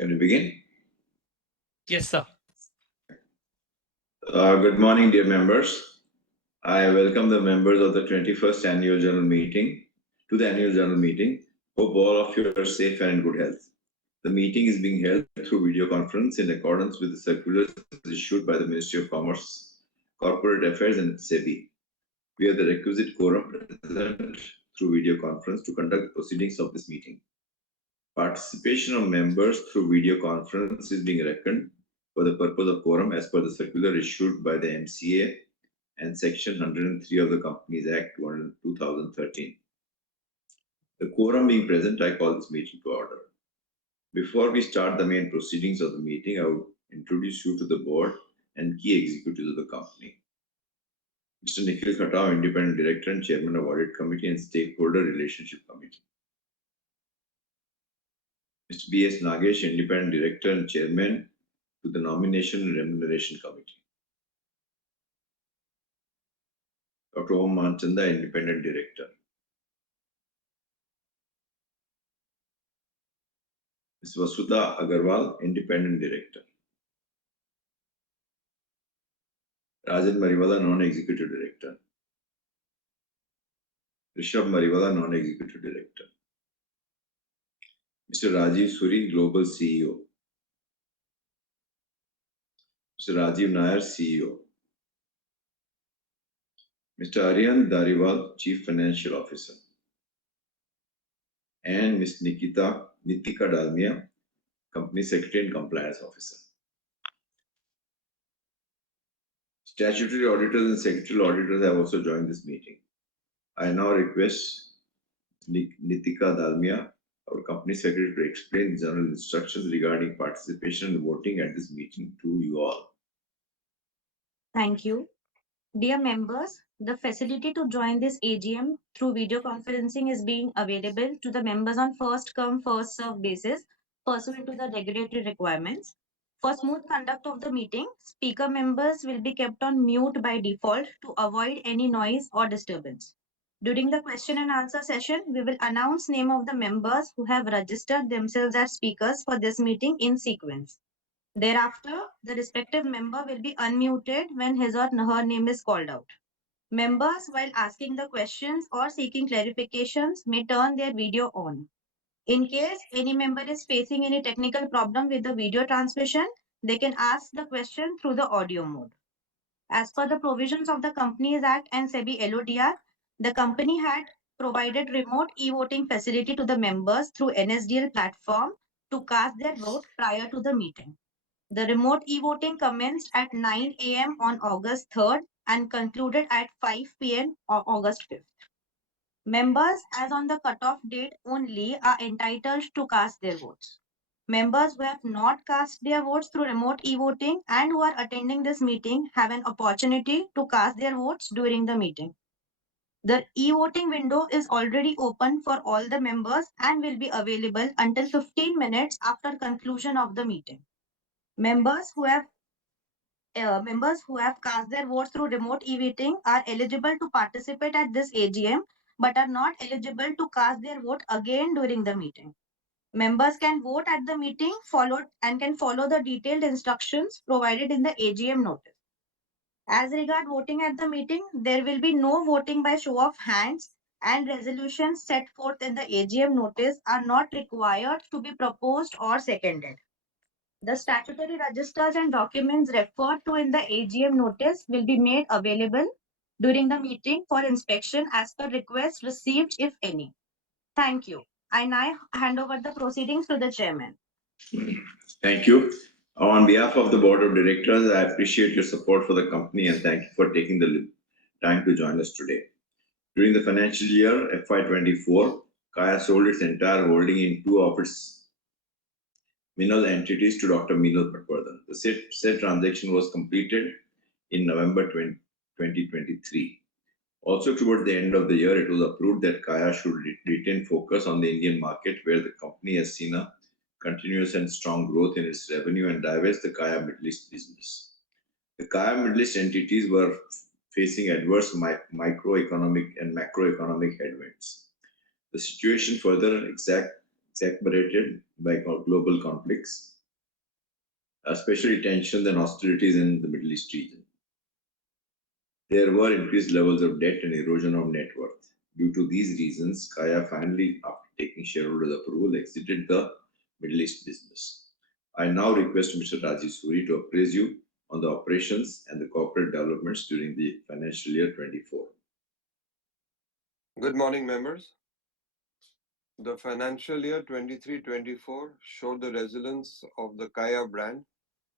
Can we begin? Yes, sir. Good morning, dear members. I welcome the members of the 21st Annual General Meeting to the Annual General Meeting. Hope all of you are safe and in good health. The meeting is being held through video conference in accordance with the circulars issued by the Ministry of Commerce, Corporate Affairs and SEBI. We have the requisite quorum present through video conference to conduct the proceedings of this meeting. Participation of members through video conference is being reckoned for the purpose of quorum as per the circular issued by the MCA and Section 103 of the Companies Act 2013. The quorum being present, I call this meeting to order. Before we start the main proceedings of the meeting, I will introduce you to the board and key executives of the company. Mr. Nikhil Khatau, Independent Director and Chairman of Audit Committee and Stakeholder Relationship Committee. Mr. B.S. Nagesh, Independent Director and Chairman to the Nomination and Remuneration Committee. Dr. Om Manchanda, Independent Director. Ms. Vasudha Agarwal, Independent Director. Rajan Mariwala, Non-Executive Director. Rishabh Mariwala, Non-Executive Director. Mr. Rajiv Suri, Global CEO. Mr. Rajiv Nair, CEO. Mr. Aryan Dariwal, Chief Financial Officer. And Ms. Nitika Dalmia, Company Secretary and Compliance Officer. Statutory auditors and secretarial auditors have also joined this meeting. I now request Nitika Dalmia, our Company Secretary, to explain the general instructions regarding participation and voting at this meeting to you all. Thank you. Dear members, the facility to join this AGM through video conferencing is being available to the members on first come, first served basis pursuant to the regulatory requirements. For smooth conduct of the meeting, speaker members will be kept on mute by default to avoid any noise or disturbance. During the question and answer session, we will announce name of the members who have registered themselves as speakers for this meeting in sequence. Thereafter, the respective member will be unmuted when his or her name is called out. Members, while asking the questions or seeking clarifications, may turn their video on. In case any member is facing any technical problem with the video transmission, they can ask the question through the audio mode. As per the provisions of the Companies Act and SEBI LODR, the company had provided remote e-voting facility to the members through NSDL platform to cast their vote prior to the meeting. The remote e-voting commenced at 9 a.m. on August 3rd and concluded at 5 p.m. on August 5th. Members, as on the cutoff date only, are entitled to cast their votes. Members who have not cast their votes through remote e-voting and who are attending this meeting have an opportunity to cast their votes during the meeting. The e-voting window is already open for all the members and will be available until 15 minutes after conclusion of the meeting. Members who have cast their votes through remote e-voting are eligible to participate at this AGM but are not eligible to cast their vote again during the meeting. Members can vote at the meeting can follow the detailed instructions provided in the AGM notice. As regard voting at the meeting, there will be no voting by show of hands and resolutions set forth in the AGM notice are not required to be proposed or seconded. The statutory registers and documents referred to in the AGM notice will be made available during the meeting for inspection as per request received, if any. Thank you. I now hand over the proceedings to the chairman. Thank you. On behalf of the Board of Directors, I appreciate your support for the company and thank you for taking the time to join us today. During the financial year FY24, Kaya sold its entire holding in two of its mineral entities to Dr. Meenal Patwardhan. The said transaction was completed in November 2023. Also, towards the end of the year, it was approved that Kaya should retain focus on the Indian market, where the company has seen a continuous and strong growth in its revenue and divest the Kaya Middle East business. The Kaya Middle East entities were facing adverse microeconomic and macroeconomic headwinds. The situation further exacerbated by global conflicts especially tensions and hostilities in the Middle East region. There were increased levels of debt and erosion of net worth. Due to these reasons, Kaya finally, after taking shareholders' approval, exited the Middle East business. I now request Mr. Rajiv Suri to appraise you on the operations and the corporate developments during the financial year 24. Good morning, members. The financial year 23-24 showed the resilience of the Kaya brand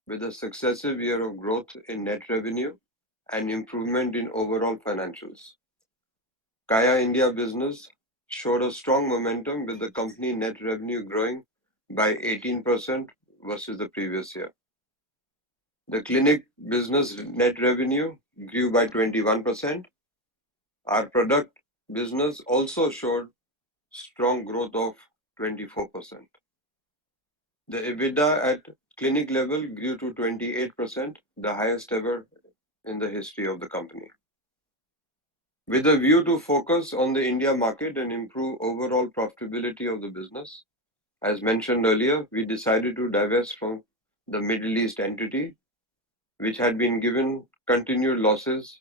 with a successive year of growth in net revenue and improvement in overall financials. Kaya India business showed a strong momentum with the company net revenue growing by 18% versus the previous year. The clinic business net revenue grew by 21%. Our product business also showed strong growth of 24%. The EBITDA at clinic level grew to 28%, the highest ever in the history of the company. With a view to focus on the India market and improve overall profitability of the business, as mentioned earlier, we decided to divest from the Middle East entity, which had been given continued losses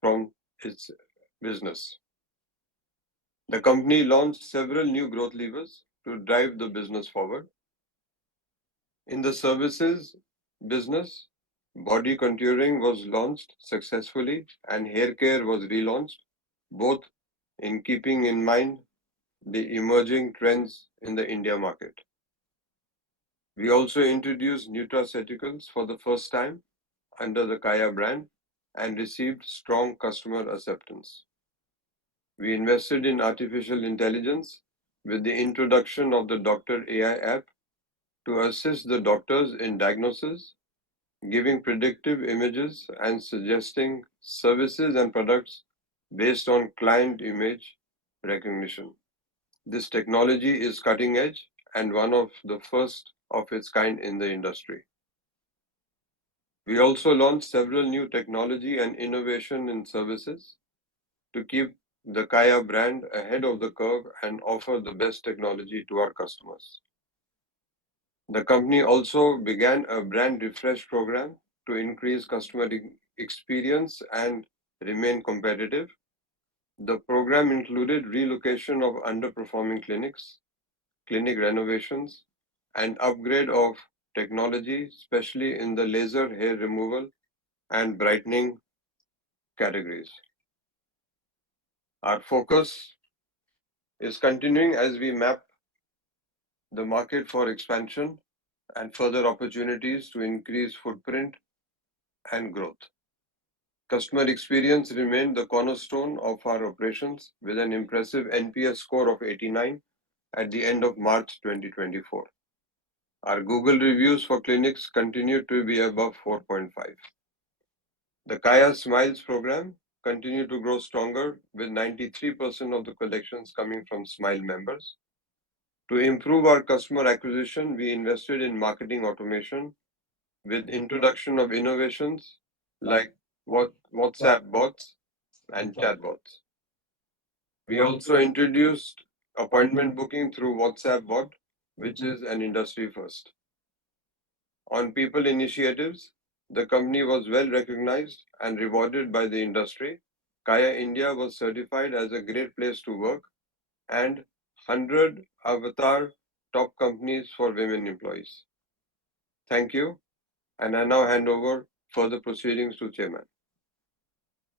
from its business. The company launched several new growth levers to drive the business forward. In the services business, body contouring was launched successfully and hair care was relaunched, both in keeping in mind the emerging trends in the India market. We also introduced nutraceuticals for the first time under the Kaya brand and received strong customer acceptance. We invested in artificial intelligence with the introduction of the Doctor AI app to assist the doctors in diagnosis, giving predictive images and suggesting services and products based on client image recognition. This technology is cutting edge and one of the first of its kind in the industry. We also launched several new technology and innovation in services to keep the Kaya brand ahead of the curve and offer the best technology to our customers. The company also began a brand refresh program to increase customer experience and remain competitive. The program included relocation of underperforming clinics, clinic renovations, and upgrade of technology, especially in the laser hair removal and brightening categories. Our focus is continuing as we map the market for expansion and further opportunities to increase footprint and growth. Customer experience remained the cornerstone of our operations with an impressive NPS score of 89 at the end of March 2024. Our Google reviews for clinics continue to be above 4.5. The Kaya Smiles program continued to grow stronger with 93% of the collections coming from Smile members. To improve our customer acquisition, we invested in marketing automation with introduction of innovations like WhatsApp bots and chatbots. We also introduced appointment booking through WhatsApp bot, which is an industry first. On people initiatives, the company was well recognized and rewarded by the industry. Kaya India was certified as a great place to work and 100 avatar top companies for women employees. Thank you, and I now hand over further proceedings to Chairman.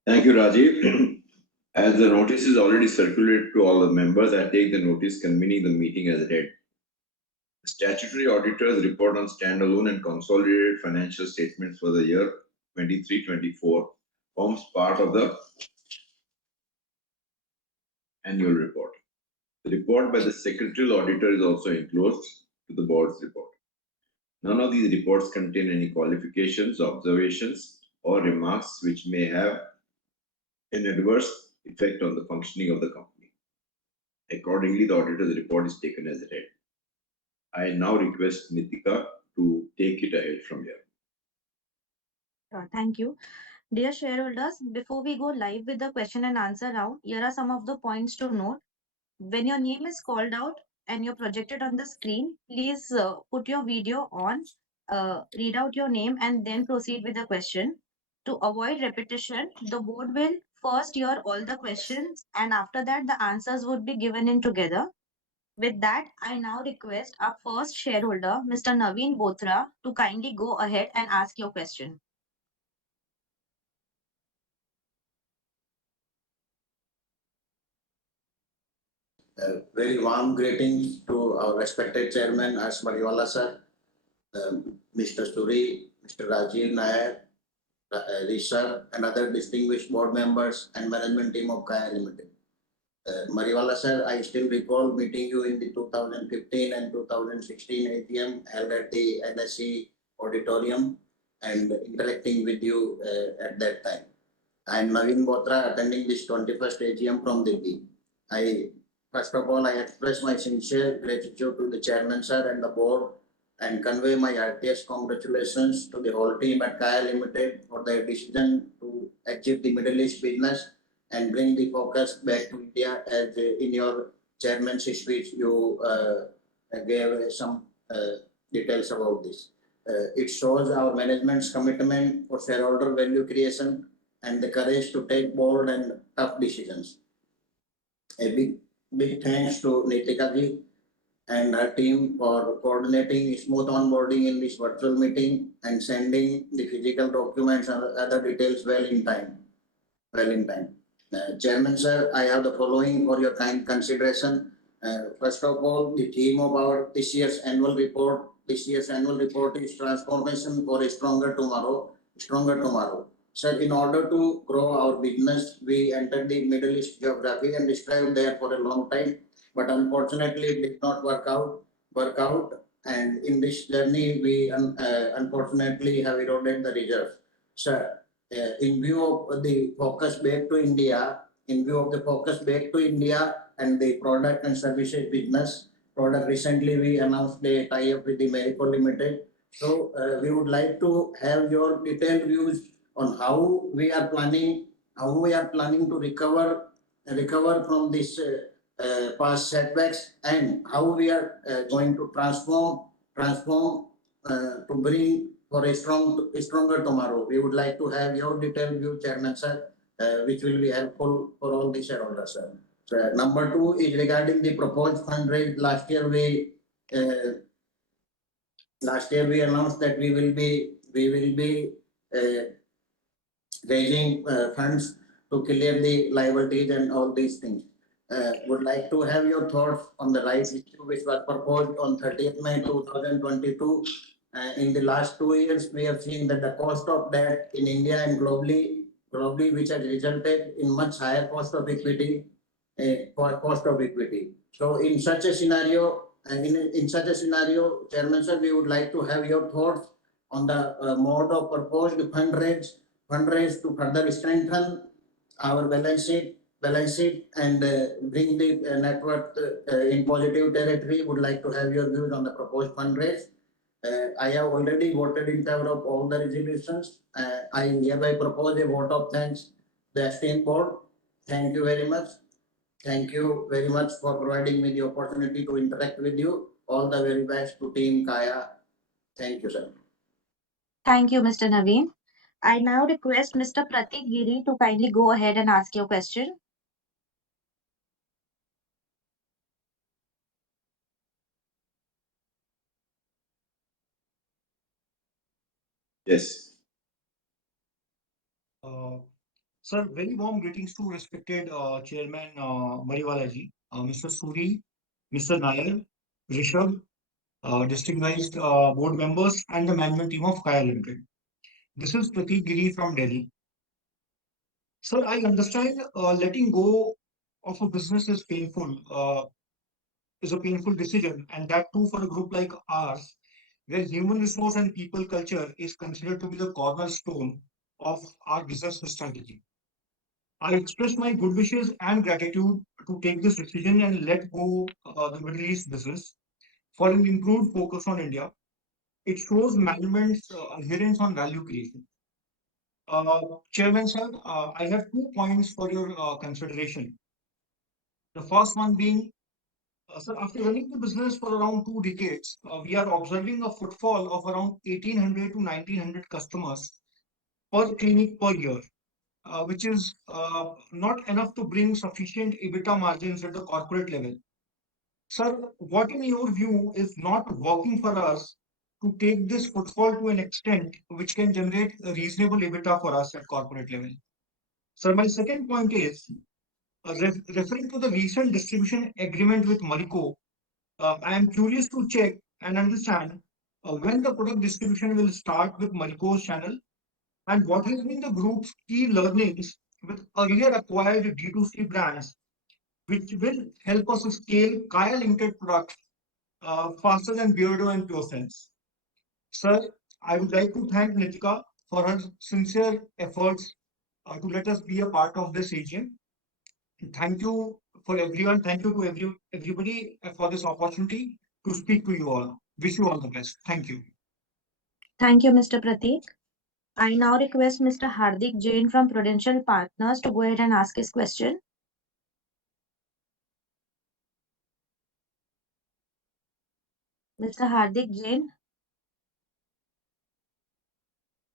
Thank you, Rajiv. As the notice is already circulated to all the members, I take the notice convening the meeting as read. The statutory auditor's report on standalone and consolidated financial statements for the year 23-24 forms part of the annual report. The report by the secretarial auditor is also enclosed to the board's report. None of these reports contain any qualifications, observations, or remarks which may have an adverse effect on the functioning of the company. Accordingly, the auditor's report is taken as read. I now request Nitika to take it ahead from here. Thank you. Dear shareholders, before we go live with the question and answer round, here are some of the points to note. When your name is called out and you're projected on the screen, please put your video on read out your name and then proceed with the question. To avoid repetition, the board will first hear all the questions and after that the answers would be given in together. With that, I now request our first shareholder, Mr. Naveen Bothra, to kindly go ahead and ask your question. Very warm greetings to our respected chairman, as Mariwala sir, Mr. Suri, Mr. Rajiv Nair, sir, and other distinguished board members and management team of Kaya Limited. Mariwala sir, I still recall meeting you in the 2015 and 2016 AGM held at the NSE auditorium and interacting with you at that time. I am Naveen Bothra, attending this 21st AGM from Delhi. First of all, I express my sincere gratitude to the chairman, sir, and the board, and convey my heartiest congratulations to the whole team at Kaya Limited for their decision to achieve the Middle East business and bring the focus back to India. As in your chairman's speech, you gave some details about this. It shows our management's commitment for shareholder value creation and the courage to take bold and tough decisions. A big thanks to Nitika ji and her team for coordinating smooth onboarding in this virtual meeting and sending the physical documents and other details well in time. Chairman sir, I have the following for your kind consideration. First of all, the theme of our this year's annual report. This year's annual report is transformation for a stronger tomorrow. Stronger tomorrow. Sir, in order to grow our business, we entered the Middle East geography and strived there for a long time, but unfortunately it did not work out. And in this journey, we unfortunately have eroded the reserves. Sir, in view of the focus back to India, and the product and services business, recently we announced a tie-up with the Marico Limited. So we would like to have your detailed views on how we are planning to recover from this past setbacks and how we are going to transform to bring for a stronger tomorrow. We would like to have your detailed view, Chairman sir, which will be helpful for all the shareholders, sir. So, number two is regarding the proposed fundraise. Last year we announced that we will be raising funds to clear the liabilities and all these things. Would like to have your thoughts on the rights issue which was proposed on 30th May 2022. In the last 2 years, we have seen that the cost of debt in India and globally, which has resulted in much higher cost of equity. So, in such a scenario, Chairman sir, we would like to have your thoughts on the mode of proposed fundraise to further strengthen our balance sheet and bring the net worth in positive territory. Would like to have your views on the proposed fundraise. I have already voted in favor of all the resolutions. I hereby propose a vote of thanks to the esteemed board. Thank you very much. Thank you very much for providing me the opportunity to interact with you. All the very best to Team Kaya. Thank you, sir. Thank you, Mr. Naveen. I now request Mr. Pratik Giri to kindly go ahead and ask your question. Yes. Sir, very warm greetings to respected Chairman Mariwala ji, Mr. Suri, Mr. Nair, Rishabh, distinguished board members, and the management team of Kaya Limited. This is Pratik Giri from Delhi. Sir, I understand letting go of a business is a painful decision, and that too for a group like ours, where human resource and people culture is considered to be the cornerstone of our business strategy. I express my good wishes and gratitude to take this decision and let go the Middle East business for an improved focus on India. It shows management's adherence on value creation. Chairman sir, I have 2 points for your consideration. The first one being Sir, after running the business for around 2 decades, we are observing a footfall of around 1,800 to 1,900 customers per clinic per year, which is not enough to bring sufficient EBITDA margins at the corporate level. Sir, what in your view is not working for us to take this footfall to an extent which can generate a reasonable EBITDA for us at corporate level? Sir, my second point is referring to the recent distribution agreement with Marico. I am curious to check and understand when the product distribution will start with Marico's channel and what has been the group's key learnings with earlier acquired D2C brands, which will help us scale Kaya Limited products faster than Beardo and Pure Sense. Sir, I would like to thank Nitika for her sincere efforts to let us be a part of this AGM. Thank you for everyone. Thank you to everybody for this opportunity to speak to you all. Wish you all the best. Thank you. Thank you, Mr. Prateek. I now request Mr. Hardik Jain from Prudential Partners to go ahead and ask his question. Mr. Hardik Jain.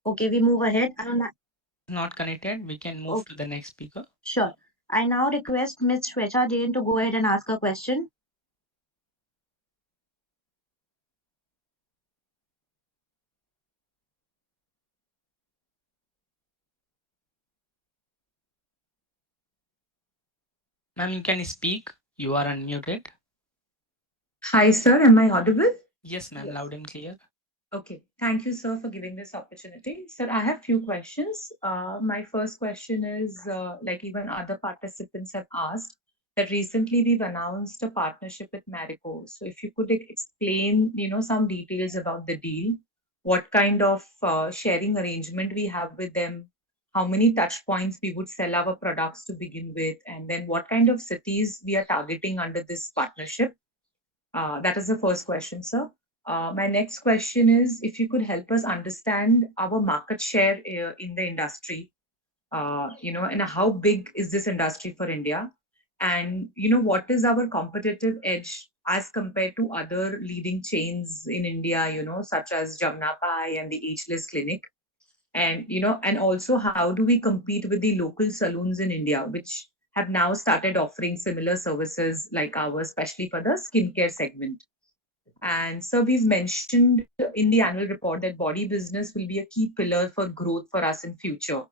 Okay, we move ahead. Not connected. We can move to the next speaker. Sure. I now request Ms. Shweta Jain to go ahead and ask a question. Ma'am, you can speak. You are unmuted. Hi, sir. Am I audible? Yes, ma'am. Yes. Loud and clear. Okay. Thank you, sir, for giving this opportunity. Sir, I have few questions. My first question is, like even other participants have asked, that recently we've announced a partnership with Marico. So if you could explain, some details about the deal, what kind of sharing arrangement we have with them, how many touch points we would sell our products to begin with, and then what kind of cities we are targeting under this partnership. That is the first question, sir. My next question is if you could help us understand our market share in the industry, and how big is this industry for India? And, what is our competitive edge as compared to other leading chains in India, such as Jamna Pai and the Ageless Clinic? And, and also how do we compete with the local saloons in India, which have now started offering similar services like ours, especially for the skincare segment? And so we've mentioned in the annual report that body business will be a key pillar for growth for us in future.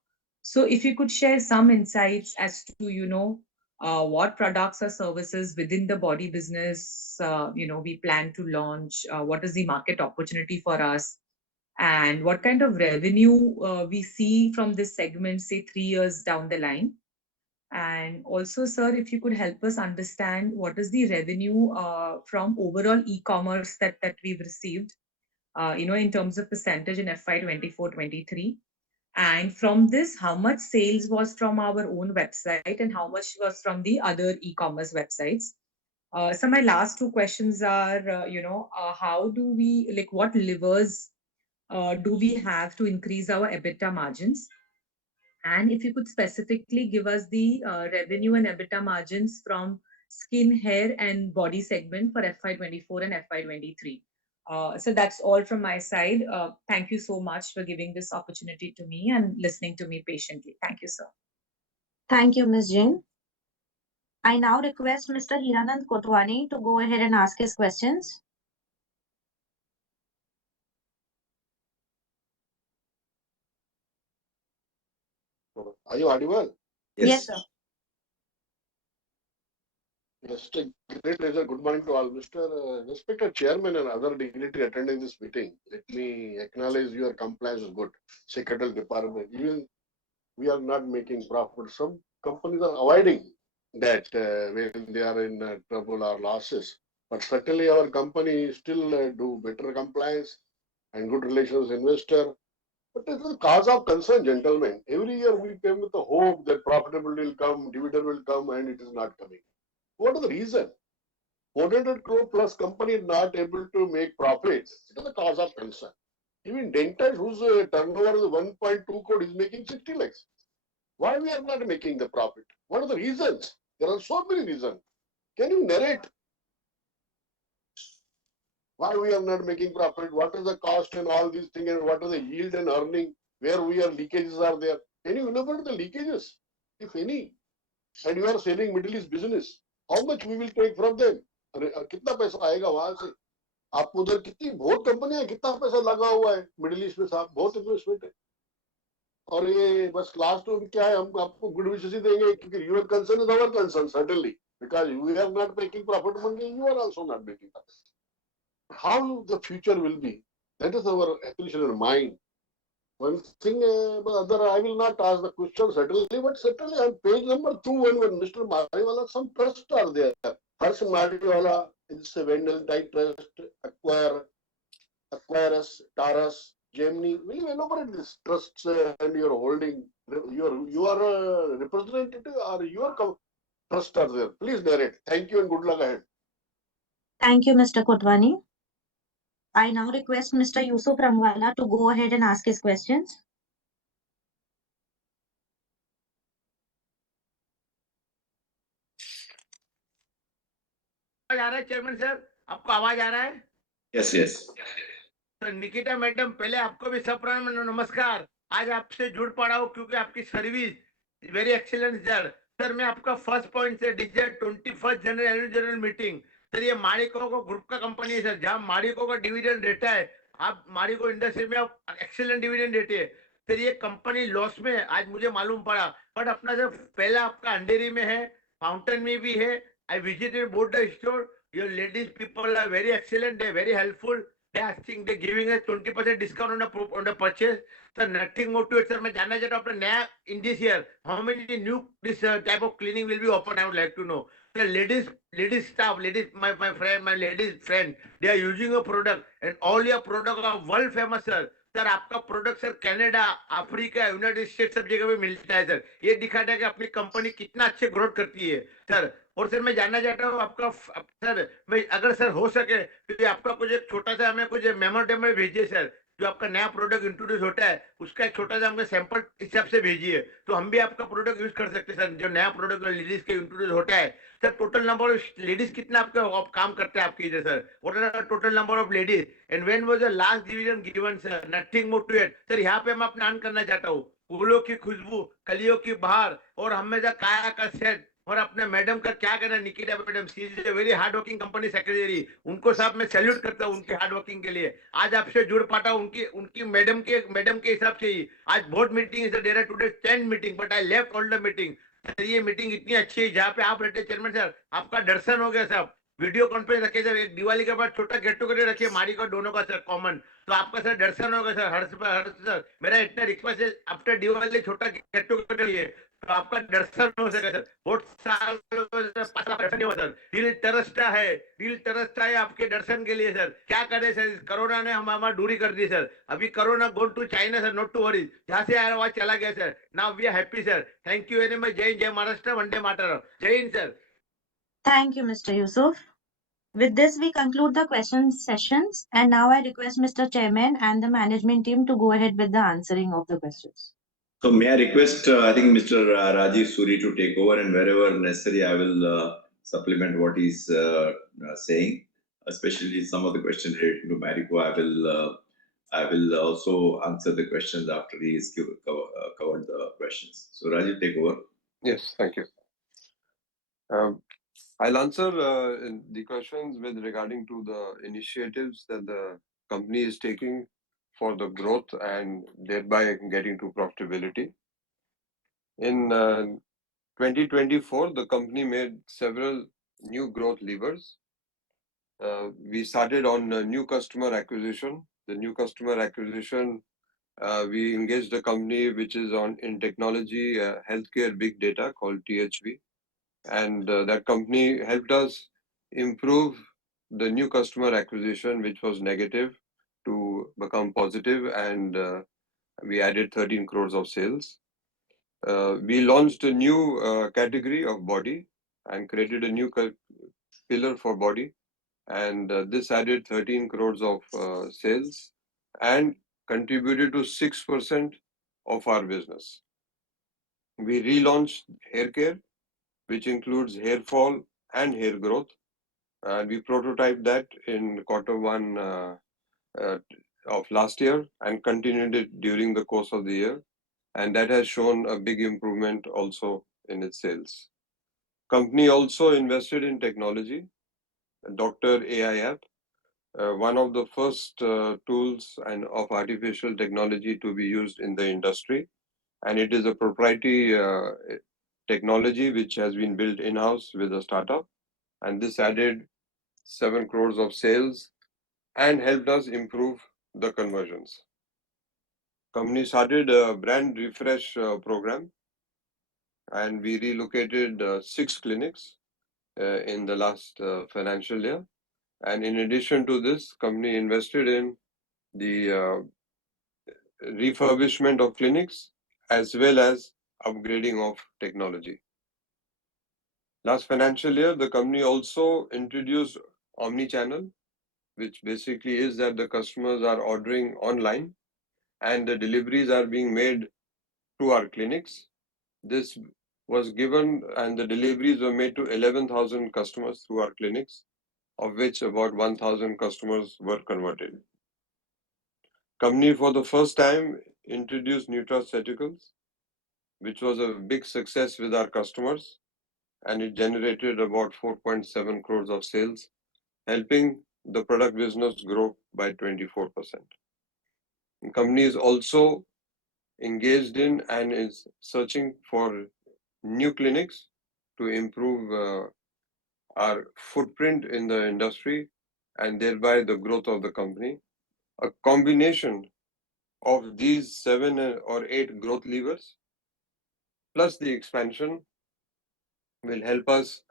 So if you could share some insights as to, what products or services within the body business, we plan to launch, what is the market opportunity for us, and what kind of revenue we see from this segment, say 3 years down the line. And also, sir, if you could help us understand what is the revenue from overall e-commerce that we've received, in terms of percentage in FY 24-23. And from this, how much sales was from our own website and how much was from the other e-commerce websites? So my last two questions are, how do we, like, what levers do we have to increase our EBITDA margins? And if you could specifically give us the revenue and EBITDA margins from skin, hair, and body segment for FY24 and FY23. So that's all from my side. Thank you so much for giving this opportunity to me and listening to me patiently. Thank you, sir. Thank you, Ms. Jain. I now request Mr. Hiranand Kotwani to go ahead and ask his questions. Are you audible? Yes, sir. Yes, great pleasure. Good morning to all. Mr. Respected Chairman and other dignitary attending this meeting, let me acknowledge your compliance is good. Secretarial Department, even we are not making profit. Some companies are avoiding that when they are in trouble or losses. But certainly our company still do better compliance and good relations with investor. But it is a cause of concern, gentlemen. Every year we came with the hope that profitability will come, dividend will come, and it is not coming. What is the reason? 400 crore plus company is not able to make profits. It is a cause of concern. Even Dental, whose turnover is 1.2 crore, is making 60 lakhs. Why we are not making the profit? What are the reasons? There are so many reasons. Can you narrate Why we are not making profit? What is the cost and all these things, and what are the yield and earning? Where we are leakages are there? Can you elaborate the leakages, if any? And you are selling Middle East business. How much we will take from them? कितना पैसा आएगा वहां से? आप उधर कितनी बहुत कंपनियां कितना पैसा लगा हुआ है मिडिल ईस्ट में साहब, बहुत इन्वेस्टमेंट है. और ये बस लास्ट में क्या है, हम आपको गुड विशेष ही देंगे क्योंकि your concern is our concern certainly because we are not making profit money, you are also not making profit. How the future will be, that is our appreciation in mind. One thing, other I will not ask the question certainly, but certainly on page number 2 when Mr. Mariwala, some trusts are there. Harsh Mariwala is a Vendel type trust, Acquirus, Taurus, Gemini. Will you elaborate this trusts and your holding? You are a representative or your trust are there? Please narrate. Thank you and good luck ahead. Thank you, Mr. Kotwani. I now request Mr. Yusuf Rangwala to go ahead and ask his questions. आ रहा है chairman sir, आपको आवाज आ रहा है? Yes, yes. तो Nikita madam, पहले आपको भी सप्राम नमस्कार. आज आपसे जुड़ पड़ा हूँ क्योंकि आपकी सर्विस वेरी एक्सीलेंट सर. मैं आपका फर्स्ट पॉइंट से digit 21st general meeting sir, ये मालिकों को ग्रुप का कंपनी है सर, जहाँ मालिकों का डिविडेंड देता है. आप मालिकों इंडस्ट्री में आप एक्सीलेंट डिविडेंड देते हैं सर. ये कंपनी लॉस में आज मुझे मालूम पड़ा, बट अपना सर पहला आपका अंधेरी में है, फाउंटेन में भी है. I visited both the store. Your ladies people are very excellent. They're very helpful. They asking, they're giving us 20% discount on the purchase. So nothing more to it, sir. मैं जानना चाहता हूँ अपने नया in this year how many new this type of cleaning will be open. I would like to know. The ladies staff, my ladies friend, they are using your product and all your product are world famous, sir. Sir आपका product sir Canada, Africa, United State सब जगह पे मिलता है sir. ये दिखाता है कि अपनी कंपनी कितना अच्छे ग्रोथ करती है सर. और सर मैं जानना चाहता हूँ आपका सर, मैं अगर सर हो सके तो आपका कुछ एक छोटा सा हमें कुछ मेमोरेंडम भेजिए सर. जो आपका नया प्रोडक्ट इंट्रोड्यूस होता है उसका एक छोटा सा हमें सैंपल हिसाब से भेजिए तो हम भी आपका प्रोडक्ट यूज कर सकते हैं सर. जो नया प्रोडक्ट लेडीज के इंट्रोड्यूस होता है sir, total number of ladies कितना आपका काम करते हैं आपके इधर sir? What are the total number of ladies and when was the last division given sir? Nothing more to it sir. यहाँ पे मैं अपना ऑन करना चाहता हूँ. फूलों की खुशबू, कलियों की बहार और हमेशा काया का सेट. और अपने मैडम का क्या कहना, Nikita madam, she is a very hard working company secretary. उनको साहब मैं सैल्यूट करता हूँ उनकी हार्ड वर्किंग के लिए. आज आपसे जुड़ पाता हूँ उनकी मैडम के हिसाब से ही. आज बोर्ड मीटिंग है sir, there are today 10 meeting but I left all the meeting. ये मीटिंग इतनी अच्छी है जहाँ पे आप रहते चेयरमैन सर, आपका दर्शन हो गया साहब. वीडियो कॉन्फ्रेंस रखे सर, एक दिवाली के बाद छोटा गेट टुगेदर रखिए मारी का दोनों का सर कॉमन. तो आपका सर दर्शन होगा सर. हर्ष सर, मेरा इतना रिक्वेस्ट है, आफ्टर दिवाली छोटा गेट टुगेदर तो आपका दर्शन हो सके सर. बहुत साल दर्शन नहीं हुआ सर. दिल तरसता है आपके दर्शन के लिए सर. क्या करे सर, कोरोना ने हमारा दूरी कर दी सर. अभी Corona gone to China sir, not to worry. जहाँ से आया वहां चला गया सर. Now we are happy sir. Thank you very much. जय हिंद, जय महाराष्ट्र, वंदे मातरम. जय Hind sir. Thank you, Mr. Yusuf. With this, we conclude the question sessions. And now I request Mr. Chairman and the management team to go ahead with the answering of the questions. So may I request, I think Mr. Rajiv Suri to take over, and wherever necessary, I will supplement what he's saying, especially some of the questions related to Marico. I will also answer the questions after he has covered the questions. So Rajiv, take over. Yes, thank you. I'll answer the questions with regarding to the initiatives that the company is taking for the growth and thereby getting to profitability. In 2024, the company made several new growth levers. We started on new customer acquisition. The new customer acquisition, we engaged a company which is in technology, healthcare, big data called THV. And that company helped us improve the new customer acquisition, which was negative, to become positive, and we added 13 crores of sales. We launched a new category of body and created a new pillar for body, and this added 13 crores of sales and contributed to 6% of our business. We relaunched hair care, which includes hair fall and hair growth. and we prototyped that in Q1 of last year and continued it during the course of the year, and that has shown a big improvement also in its sales. Company also invested in technology, Dr. AI app, one of the first tools and of artificial technology to be used in the industry, and it is a proprietary technology which has been built in-house with a startup, and this added 7 crores of sales and helped us improve the conversions. Company started a brand refresh program, and we relocated 6 clinics in the last financial year. And in addition to this, company invested in the refurbishment of clinics as well as upgrading of technology. Last financial year, the company also introduced omni-channel, which basically is that the customers are ordering online and the deliveries are being made to our clinics. This was given and the deliveries were made to 11,000 customers through our clinics, of which about 1,000 customers were converted. Company for the first time introduced nutraceuticals, which was a big success with our customers, and it generated about 4.7 crores of sales, helping the product business grow by 24%. The company is also engaged in and is searching for new clinics to improve our footprint in the industry and thereby the growth of the company. A combination of these 7 or 8 growth levers plus the expansion will help us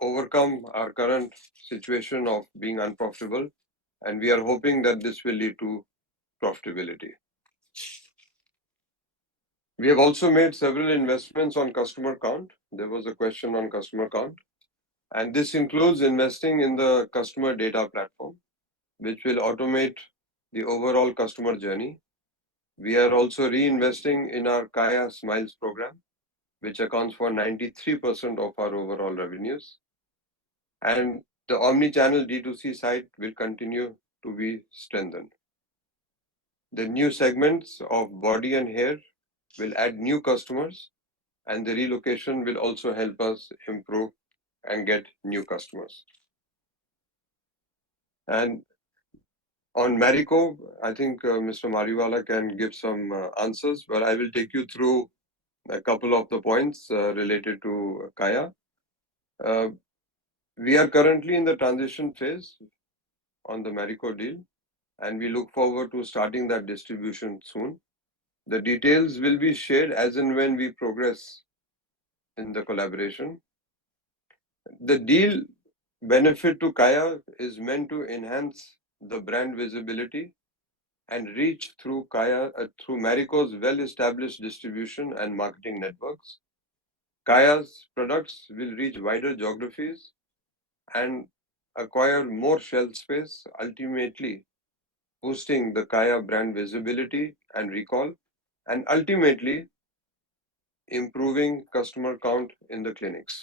overcome our current situation of being unprofitable, and we are hoping that this will lead to profitability. We have also made several investments on customer count. There was a question on customer count, and this includes investing in the customer data platform, which will automate the overall customer journey. We are also reinvesting in our Kaya Smiles program, which accounts for 93% of our overall revenues. And the omni-channel D2C site will continue to be strengthened. The new segments of body and hair will add new customers, and the relocation will also help us improve and get new customers. And on Marico, I think Mr. Mariwala can give some answers, but I will take you through a couple of the points related to Kaya. We are currently in the transition phase on the Marico deal, and we look forward to starting that distribution soon. The details will be shared as and when we progress in the collaboration. The deal benefit to Kaya is meant to enhance the brand visibility and reach through Kaya through Marico's well-established distribution and marketing networks. Kaya's products will reach wider geographies and acquire more shelf space, ultimately boosting the Kaya brand visibility and recall, and ultimately improving customer count in the clinics.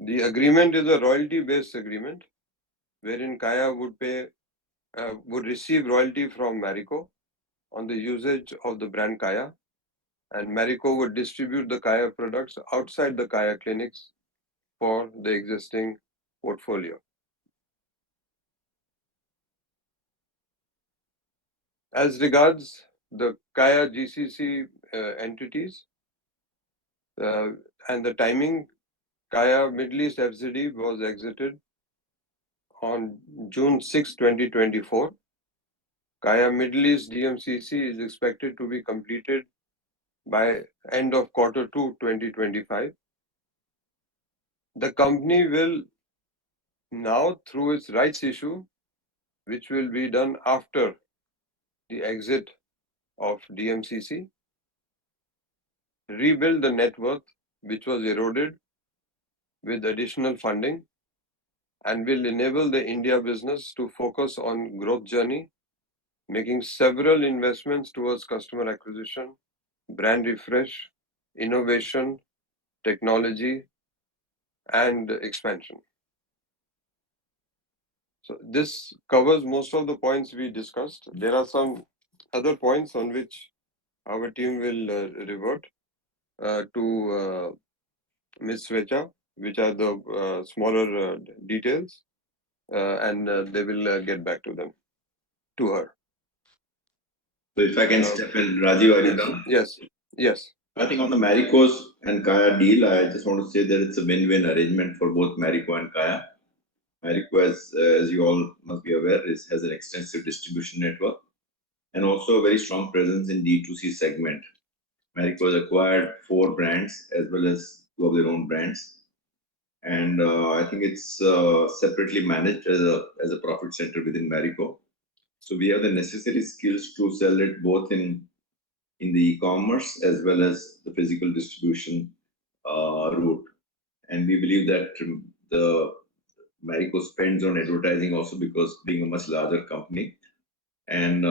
The agreement is a royalty-based agreement, wherein Kaya would receive royalty from Marico on the usage of the brand Kaya, and Marico would distribute the Kaya products outside the Kaya clinics for the existing portfolio. As regards the Kaya GCC entities and the timing, Kaya Middle East FZD was exited on June 6, 2024. Kaya Middle East DMCC is expected to be completed by end of Q2 2025. The company will now, through its rights issue, which will be done after the exit of DMCC, rebuild the net worth which was eroded with additional funding, and will enable the India business to focus on growth journey, making several investments towards customer acquisition, brand refresh, innovation, technology, and expansion. So this covers most of the points we discussed. There are some other points on which our team will revert to Ms. Svecha, which are the smaller details, and they will get back to her. So if I can step in, Rajiv, are you Yes, done? yes. I think on the Marico's and Kaya deal, I just want to say that it's a win-win arrangement for both Marico and Kaya. Marico, as you all must be aware, has an extensive distribution network and also a very strong presence in D2C segment. Marico has acquired 4 brands as well as 2 of their own brands. And I think it's separately managed as a profit center within Marico. So we have the necessary skills to sell it both in the e-commerce as well as the physical distribution route. And we believe that the Marico spends on advertising also because being a much larger company, and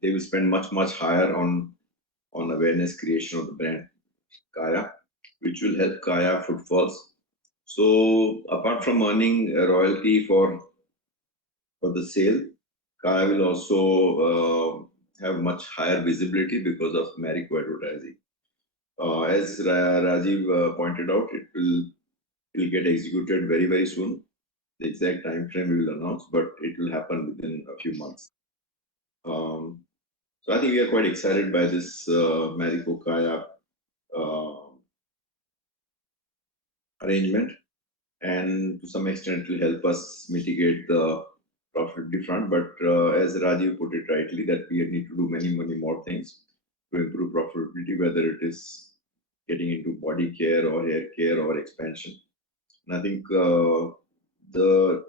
they will spend much higher on awareness creation of the brand Kaya, which will help Kaya footfalls. So apart from earning a royalty for the sale, Kaya will also have much higher visibility because of Marico advertising. As Rajiv pointed out, it will get executed very soon. The exact time frame we will announce, but it will happen within a few months. So I think we are quite excited by this Marico Kaya arrangement, and to some extent it will help us mitigate the profitability front. But as Rajiv put it rightly, that we need to do many more things to improve profitability, whether it is getting into body care or hair care or expansion. And I think the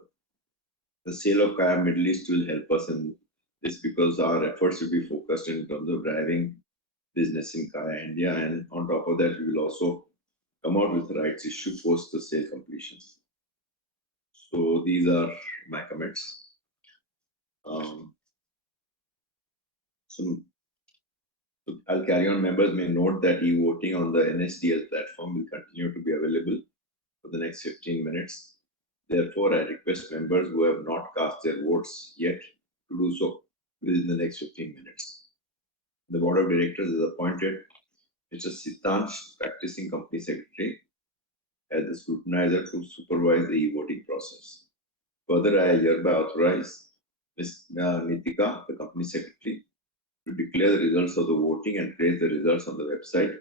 sale of Kaya Middle East will help us in this because our efforts will be focused in terms of driving business in Kaya India, and on top of that, we will also come out with rights issue post the sale completion. So these are my comments. So I'll carry on. Members may note that e-voting on the NSDL platform will continue to be available for the next 15 minutes. Therefore, I request members who have not cast their votes yet to do so within the next 15 minutes. The Board of Directors has appointed Mr. Sitansh, practicing company secretary, as the scrutinizer to supervise the e-voting process. Further, I hereby authorize Ms. Nitika, the company secretary, to declare the results of the voting and place the results on the website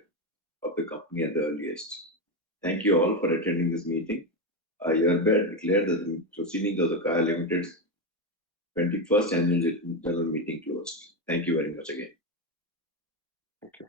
of the company at the earliest. Thank you all for attending this meeting. I hereby declare that the proceedings of the Kaya Limited's 21st Annual General Meeting closed. Thank you very much again. Thank you.